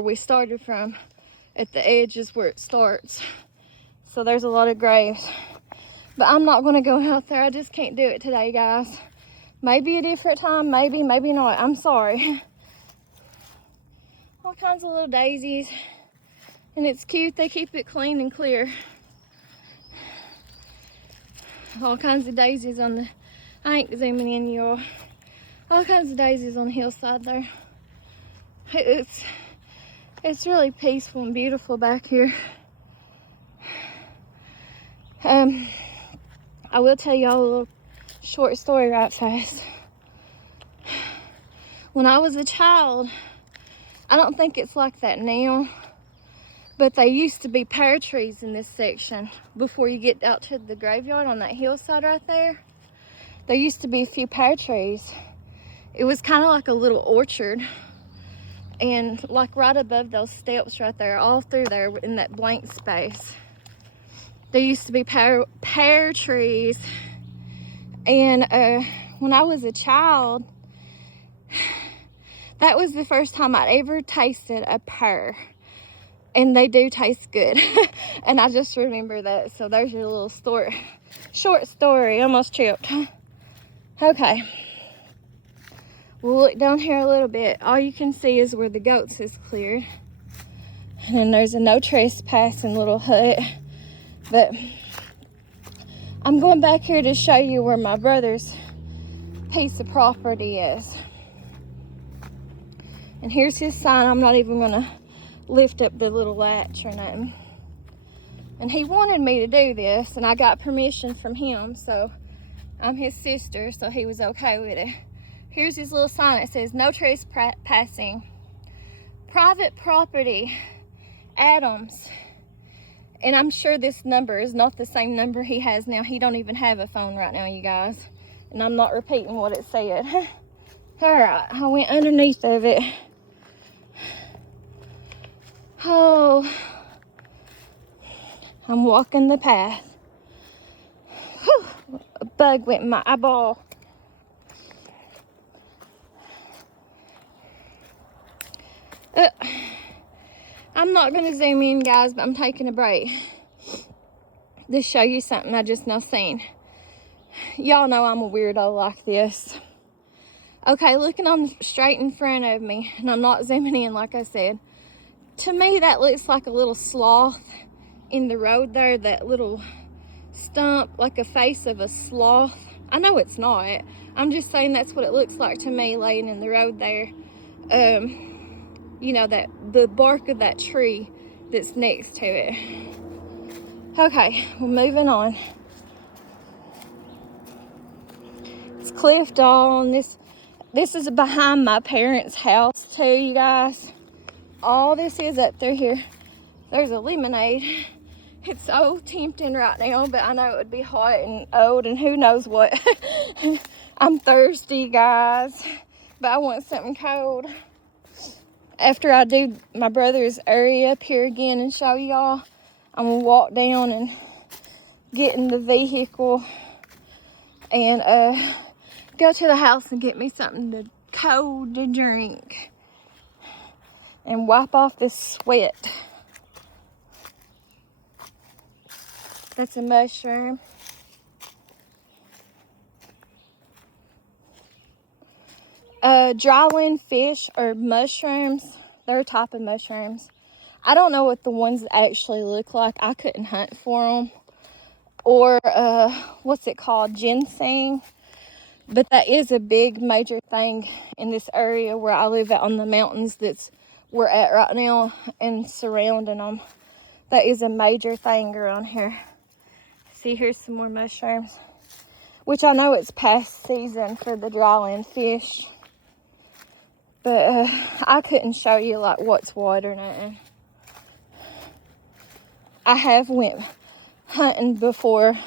we started from, at the edge is where it starts. So there's a lot of graves. But I'm not going to go out there. I just can't do it today, guys. Maybe a different time, maybe not. I'm sorry. All kinds of little daisies. And it's cute. They keep it clean and clear. All kinds of daisies on the... I ain't zooming in, y'all. All kinds of daisies on the hillside there. It's really peaceful and beautiful back here. I will tell y'all a little short story right fast. When I was a child, I don't think it's like that now, but there used to be pear trees in this section before you get out to the graveyard on that hillside right there. There used to be a few pear trees. It was kind of like a little orchard. And like right above those steps right there, all through there in that blank space, there used to be pear trees. And when I was a child, that was the first time I'd ever tasted a pear. And they do taste good. And I just remember that. So there's your little story. Short story. Almost tripped. Okay. We'll look down here a little bit. All you can see is where the goats is cleared. And then there's a no trespassing little hut. But I'm going back here to show you where my brother's piece of property is. And here's his sign. I'm not even going to lift up the little latch or nothing. And he wanted me to do this, and I got permission from him. So I'm his sister, so he was okay with it. Here's his little sign. It says, no trespassing. Private property, Adams. And I'm sure this number is not the same number he has now. He don't even have a phone right now, you guys. And I'm not repeating what it said. All right, I went underneath of it. Oh, I'm walking the path. Whew, a bug went in my eyeball. I'm not going to zoom in, guys, but I'm taking a break to show you something I just now seen. Y'all know I'm a weirdo like this. Okay, looking on straight in front of me, and I'm not zooming in like I said. To me, that looks like a little sloth in the road there, that little stump, like a face of a sloth. I know it's not. I'm just saying that's what it looks like to me laying in the road there. You know, that the bark of that tree that's next to it. Okay, we're moving on. It's Cliff Dawn. This is behind my parents' house too, you guys. All this is up through here. There's a lemonade. It's so tempting right now, but I know it would be hot and old and who knows what. I'm thirsty, guys, but I want something cold. After I do my brother's area up here again and show y'all, I'm gonna walk down and get in the vehicle and go to the house and get me something cold to drink and wipe off this sweat. That's a mushroom. Dryland fish or mushrooms. They're a type of mushrooms. I don't know what the ones actually look like. I couldn't hunt for them. Or what's it called? Ginseng. But that is a big major thing in this area where I live out on the mountains that's we're at right now and surrounding them. That is a major thing around here. See, here's some more mushrooms. Which I know it's past season for the dryland fish. But I couldn't show you like what's what or nothing. I have went hunting before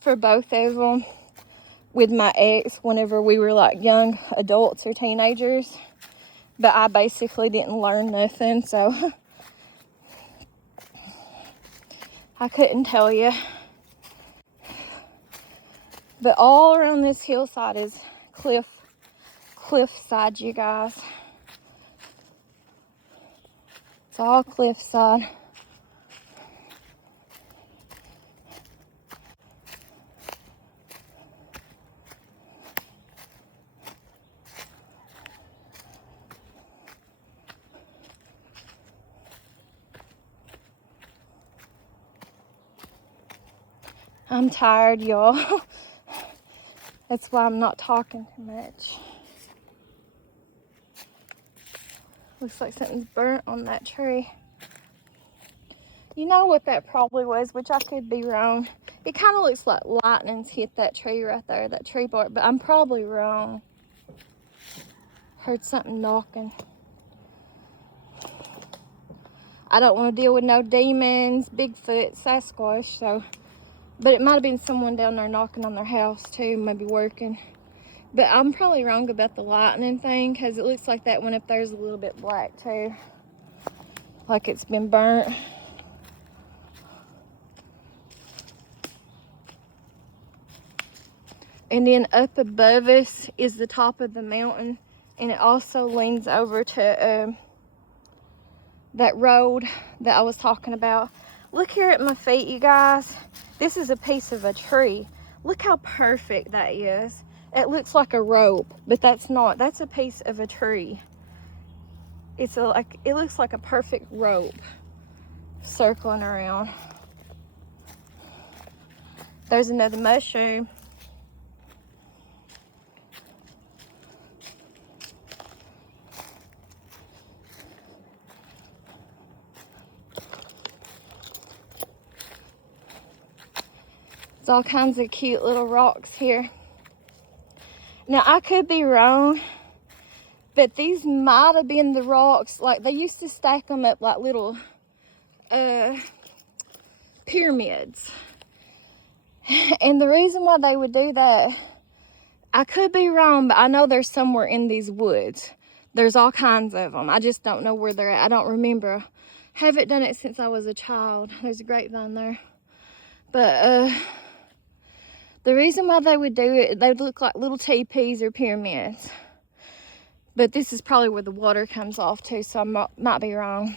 for both of them with my ex whenever we were like young adults or teenagers. But I basically didn't learn nothing, so I couldn't tell you. But all around this hillside is cliffside, you guys. It's all cliffside. I'm tired, y'all. That's why I'm not talking too much. Looks like something's burnt on that tree. You know what that probably was, which I could be wrong. It kind of looks like lightning's hit that tree right there, that tree bark, but I'm probably wrong. Heard something knocking. I don't want to deal with no demons, Bigfoot, Sasquatch, so. But it might have been someone down there knocking on their house too, maybe working. But I'm probably wrong about the lightning thing, because it looks like that one up there is a little bit black too. Like it's been burnt. And then up above us is the top of the mountain, and it also leans over to that road that I was talking about. Look here at my feet, you guys. This is a piece of a tree. Look how perfect that is. It looks like a rope, but that's not. That's a piece of a tree. It looks like a perfect rope circling around. There's another mushroom. There's all kinds of cute little rocks here. Now, I could be wrong, but these might have been the rocks. Like, they used to stack them up like little pyramids. And the reason why they would do that, I could be wrong, but I know they're somewhere in these woods. There's all kinds of them. I just don't know where they're at. I don't remember. Haven't done it since I was a child. There's a grapevine there. But the reason why they would do it, they would look like little teepees or pyramids. But this is probably where the water comes off too, so I might be wrong.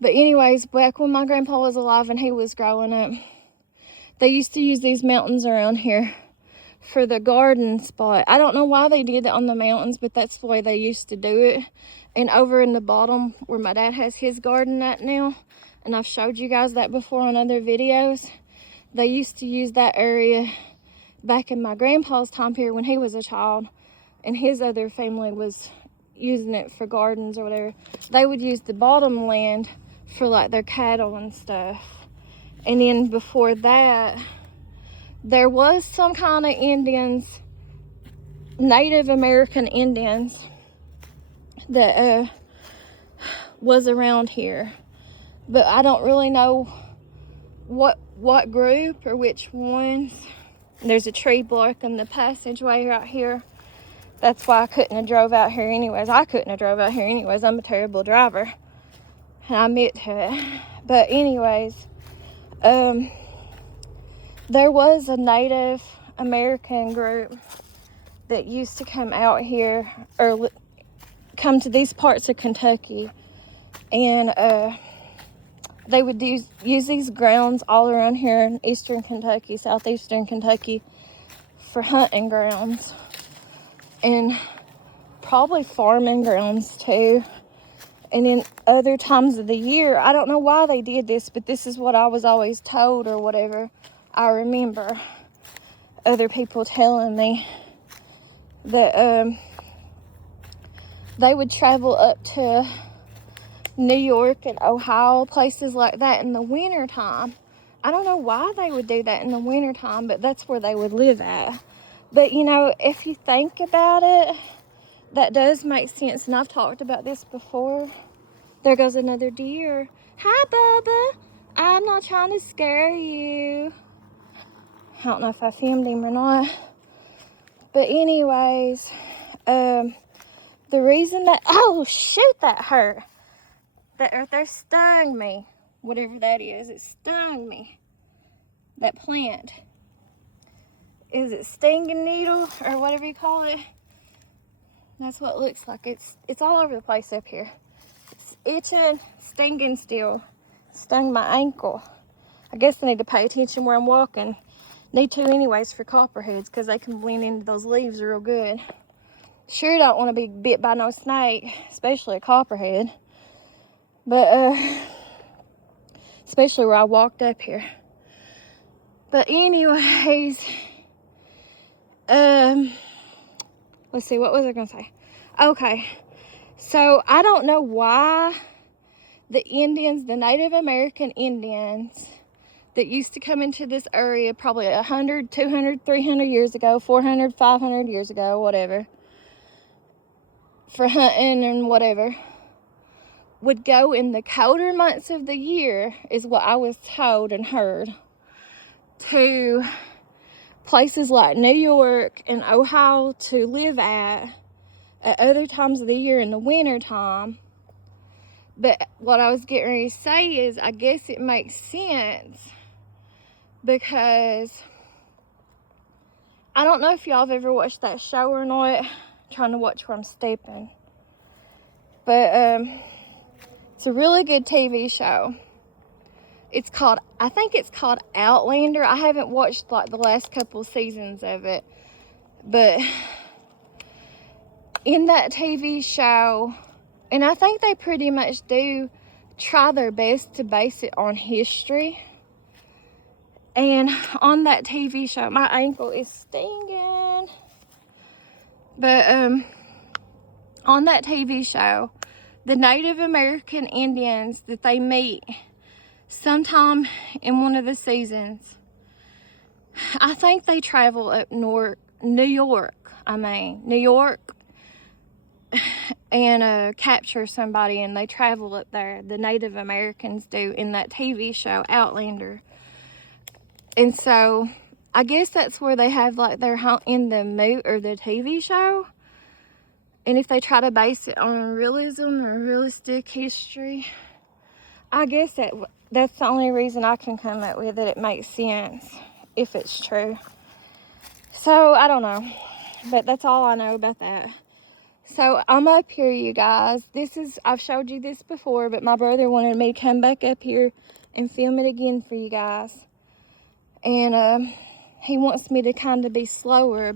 But anyways, back when my grandpa was alive and he was growing up, they used to use these mountains around here for the garden spot. I don't know why they did that on the mountains, but that's the way they used to do it. And over in the bottom where my dad has his garden at now, and I've showed you guys that before on other videos, they used to use that area back in my grandpa's time period when he was a child, and his other family was using it for gardens or whatever. They would use the bottom land for like their cattle and stuff. And then before that, there was some kind of Indians, Native American Indians, that was around here. But I don't really know what group or which ones. There's a tree blocking the passageway right here. That's why I couldn't have drove out here anyways. I couldn't have drove out here anyways. I'm a terrible driver, and I admit to it. But anyways, there was a Native American group that used to come out here, or come to these parts of Kentucky, and they would use these grounds all around here in eastern Kentucky, southeastern Kentucky, for hunting grounds and probably farming grounds too. And in other times of the year, I don't know why they did this, but this is what I was always told or whatever. I remember other people telling me that they would travel up to New York and Ohio, places like that in the winter time. I don't know why they would do that in the winter time, but that's where they would live at. But you know, if you think about it, that does make sense. And I've talked about this before. There goes another deer. Hi, Bubba. I'm not trying to scare you. I don't know if I filmed him or not. But anyways, the reason that, oh shoot, that hurt. That right there stung me. Whatever that is, it stung me. That plant. Is it stinging needle or whatever you call it? That's what it looks like. It's all over the place up here. itching, stinging still. Stung my ankle. I guess I need to pay attention where I'm walking. Need to anyways for copperheads because they can blend into those leaves real good. Sure don't want to be bit by no snake, especially a copperhead. But, especially where I walked up here. But anyways, let's see, what was I gonna say? Okay, so I don't know why the Indians, the Native American Indians that used to come into this area probably 100, 200, 300 years ago, 400, 500 years ago, whatever, for hunting and whatever, would go in the colder months of the year, is what I was told and heard, to places like New York and Ohio to live at other times of the year in the winter time. But what I was getting ready to say is, I guess it makes sense because I don't know if y'all have ever watched that show or not. I'm trying to watch where I'm stepping. But it's a really good TV show. It's called, I think it's called Outlander. I haven't watched like the last couple seasons of it. But in that TV show, and I think they pretty much do try their best to base it on history. And on that TV show, my ankle is stinging. But on that TV show, the Native American Indians that they meet sometime in one of the seasons, I think they travel up north, New York, and capture somebody, and they travel up there. The Native Americans do in that TV show, Outlander. And so I guess that's where they have like their hunt in the the TV show. And if they try to base it on realism or realistic history, I guess that's the only reason I can come up with it. It makes sense if it's true. So I don't know, but that's all I know about that. So I'm up here, you guys. I've showed you this before, but my brother wanted me to come back up here and film it again for you guys. And he wants me to kind of be slower about